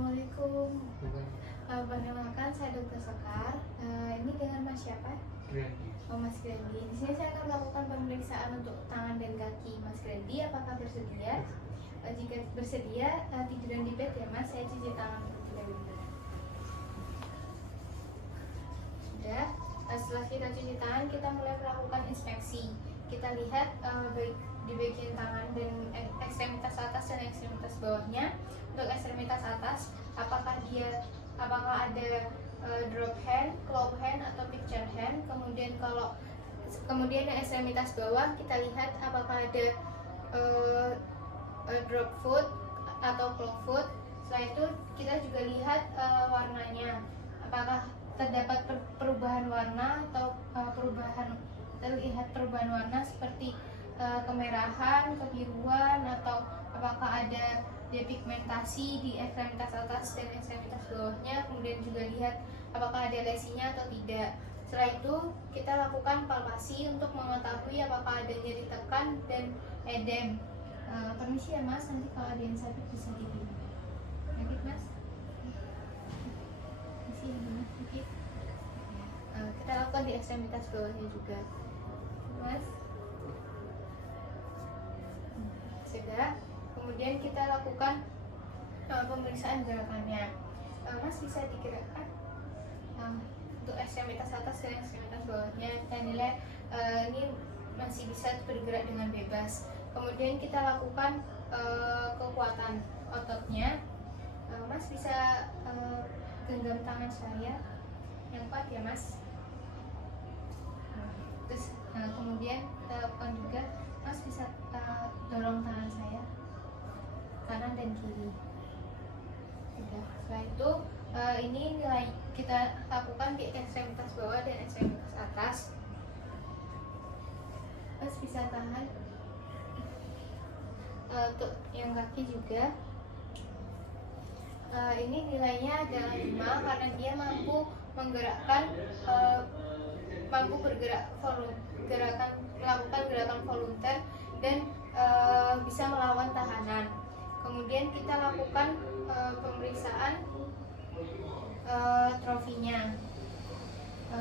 Assalamualaikum. Perkenalkan saya Dr. Sekar. Ini dengan Mas siapa? Grandi. Oh, Mas Grandi. Di sini saya akan melakukan pemeriksaan untuk tangan dan kaki Mas Grandi. Apakah bersedia? Jika bersedia, tiduran di bed ya Mas. Saya cuci tangan terlebih dahulu. Sudah. Setelah kita cuci tangan, kita mulai melakukan inspeksi. Kita lihat baik di bagian tangan dan ekstremitas atas dan ekstremitas bawahnya. Untuk ekstremitas atas, apakah ada drop hand, claw hand atau picture hand. Kemudian yang ekstremitas bawah kita lihat apakah ada drop foot atau claw foot. Setelah itu kita juga lihat warnanya, apakah terdapat perubahan warna atau terlihat perubahan warna seperti kemerahan, kebiruan, atau apakah ada depigmentasi di ekstremitas atas dan ekstremitas bawahnya. Kemudian juga lihat apakah ada lesinya atau tidak. Setelah itu kita lakukan palpasi untuk mengetahui apakah ada nyeri tekan dan edem. Permisi ya Mas, nanti kalau ada yang sakit bisa dibilang. Sakit Mas? Permisi ya Mas, sakit. Kita lakukan di ekstremitas bawahnya juga, Mas. Sudah. Kemudian kita lakukan pemeriksaan gerakannya. Mas bisa digerakkan untuk ekstremitas atas dan ekstremitas bawahnya. Dan nilai ini masih bisa bergerak dengan bebas. Kemudian kita lakukan kekuatan ototnya. Mas bisa genggam tangan saya yang kuat ya Mas. Terus kemudian kita lakukan juga, Mas bisa dorong tangan saya kanan dan kiri. Sudah. Setelah itu ini nilai kita lakukan di ekstremitas bawah dan ekstremitas atas. Mas bisa tahan. Untuk yang kaki juga. Ini nilainya adalah 5 karena dia mampu melakukan gerakan volunter dan bisa melawan tahanan. Kemudian kita lakukan pemeriksaan trofinya.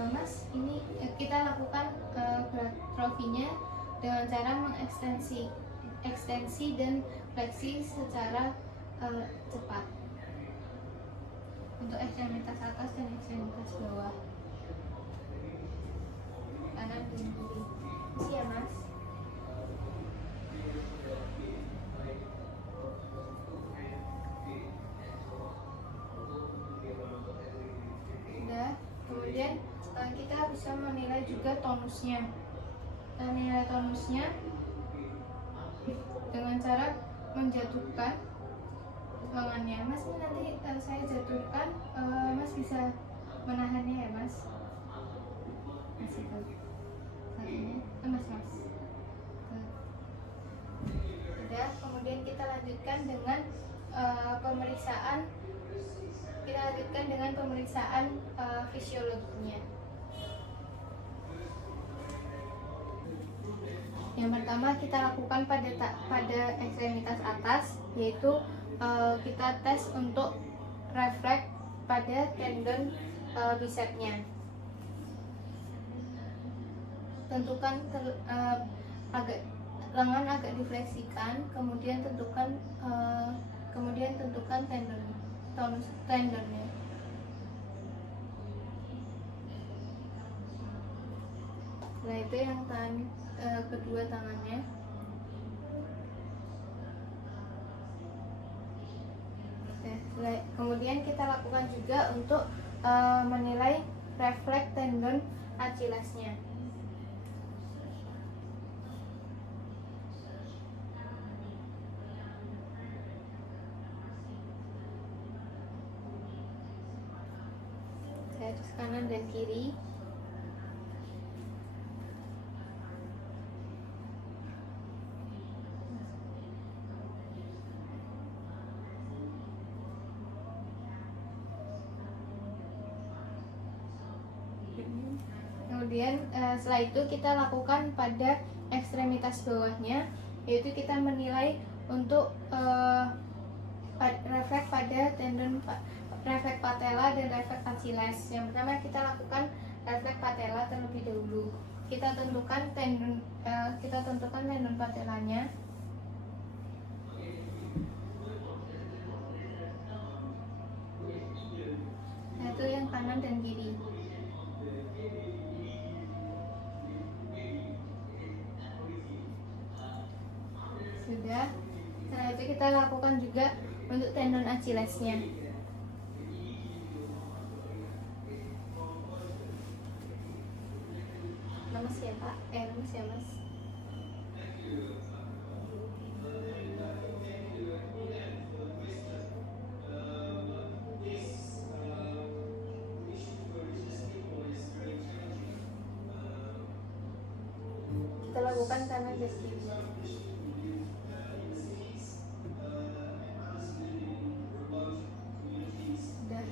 Mas, ini kita lakukan trofinya dengan cara ekstensi dan fleksi secara cepat untuk ekstremitas atas dan ekstremitas bawah, kanan dan kiri. Isi ya Mas. Sudah. Kemudian kita bisa menilai juga tonusnya. Kita menilai tonusnya dengan cara menjatuhkan lengannya. Mas, ini nanti saya jatuhkan, Mas bisa menahannya ya Mas. Masih satunya, Mas. Sudah. Kemudian kita lanjutkan dengan pemeriksaan fisiologinya. Yang pertama kita lakukan pada ekstremitas atas, yaitu kita tes untuk refleks pada tendon bicepnya. Tentukan lengan agak difleksikan, kemudian tentukan tonus tendonnya. Setelah itu yang kedua tangannya. Kemudian kita lakukan juga untuk menilai refleks tendon Achillesnya. Garis kanan dan kiri. Kemudian setelah itu kita lakukan pada ekstremitas bawahnya, yaitu kita menilai untuk refleks pada tendon refleks patella dan refleks Achilles. Yang pertama kita lakukan refleks patella terlebih dahulu. Kita tentukan tendon patellanya. Yaitu yang kanan dan kiri. Sudah. Setelah itu kita lakukan juga untuk tendon Achillesnya. Lemes ya Pak? Lemes ya Mas? Kita lakukan kanan dan kiri.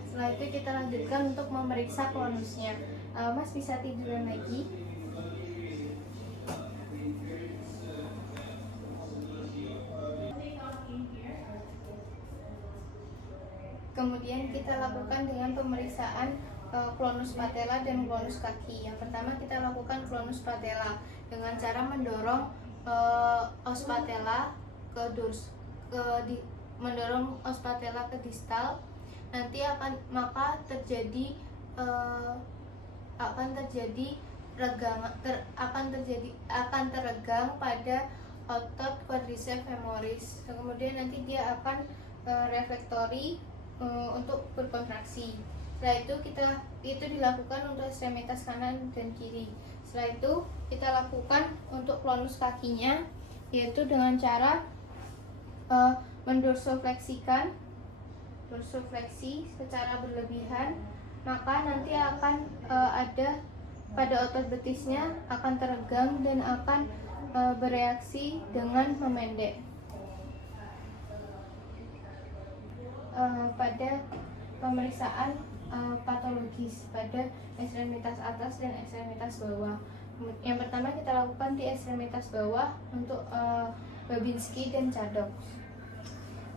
Setelah itu kita lanjutkan untuk memeriksa klonusnya. Mas bisa tiduran lagi. Kemudian kita lakukan dengan pemeriksaan klonus patella dan klonus kaki. Yang pertama kita lakukan klonus patella dengan cara mendorong os patella mendorong os patella ke distal. Nanti akan teregang pada otot quadriceps femoris. Kemudian nanti dia akan reflektori untuk berkontraksi. Setelah itu dilakukan untuk ekstremitas kanan dan kiri. Setelah itu kita lakukan untuk klonus kakinya, yaitu dengan cara dorsofleksi secara berlebihan, maka nanti akan ada pada otot betisnya akan teregang dan akan bereaksi dengan memendek. Pada pemeriksaan patologis pada ekstremitas atas dan ekstremitas bawah. Yang pertama kita lakukan di ekstremitas bawah untuk Babinski dan Cadok.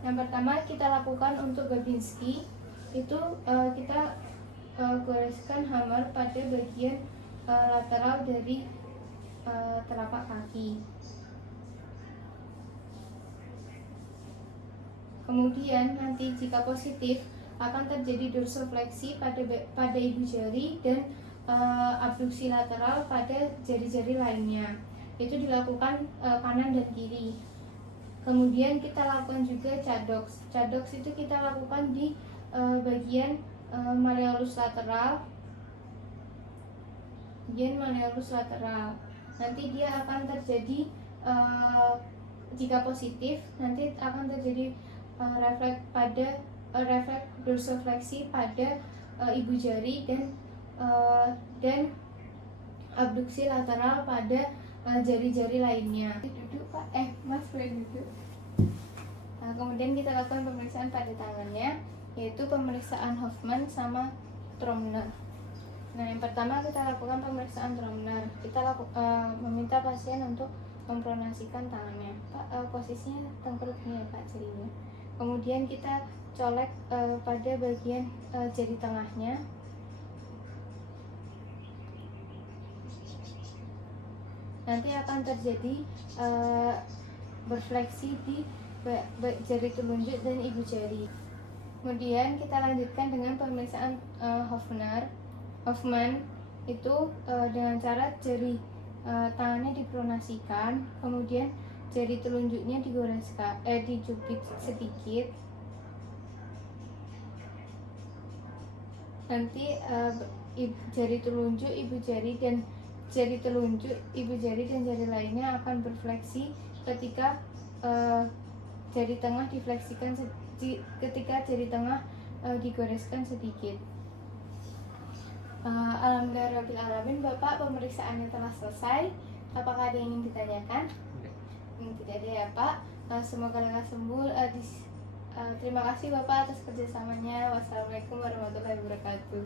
Yang pertama kita lakukan untuk Babinski itu kita goreskan hammer pada bagian lateral dari telapak kaki. Kemudian nanti jika positif akan terjadi dorsofleksi pada ibu jari dan abduksi lateral pada jari-jari lainnya. Itu dilakukan kanan dan kiri. Kemudian kita lakukan juga cadox. Cadox itu kita lakukan di bagian malleolus lateral. Nanti dia akan terjadi jika positif, nanti akan terjadi refleks dorsofleksi pada ibu jari dan abduksi lateral pada jari-jari lainnya. Duduk Pak, Mas boleh duduk. Nah, kemudian kita lakukan pemeriksaan pada tangannya, yaitu pemeriksaan Hoffman sama Tromner. Nah, yang pertama kita lakukan pemeriksaan Tromner. Kita meminta pasien untuk mempronasikan tangannya. Pak, posisinya tengkurupnya ya Pak, jarinya. Kemudian kita colek pada bagian jari tengahnya. Nanti akan terjadi berfleksi di jari telunjuk dan ibu jari. Kemudian kita lanjutkan dengan pemeriksaan Hoffman itu dengan cara jari tangannya dipronasikan, kemudian jari telunjuknya digoreskan, dicubit sedikit. Nanti jari telunjuk, ibu jari dan jari telunjuk, ibu jari dan jari lainnya akan berfleksi ketika jari tengah difleksikan ketika jari tengah digoreskan sedikit. Alhamdulillahirrahmanirrahim, Bapak, pemeriksaannya telah selesai. Apakah ada yang ingin ditanyakan? Tidak ada ya Pak. Semoga lekas sembuh. Terima kasih Bapak atas kerjasamanya. Wassalamualaikum warahmatullahi wabarakatuh.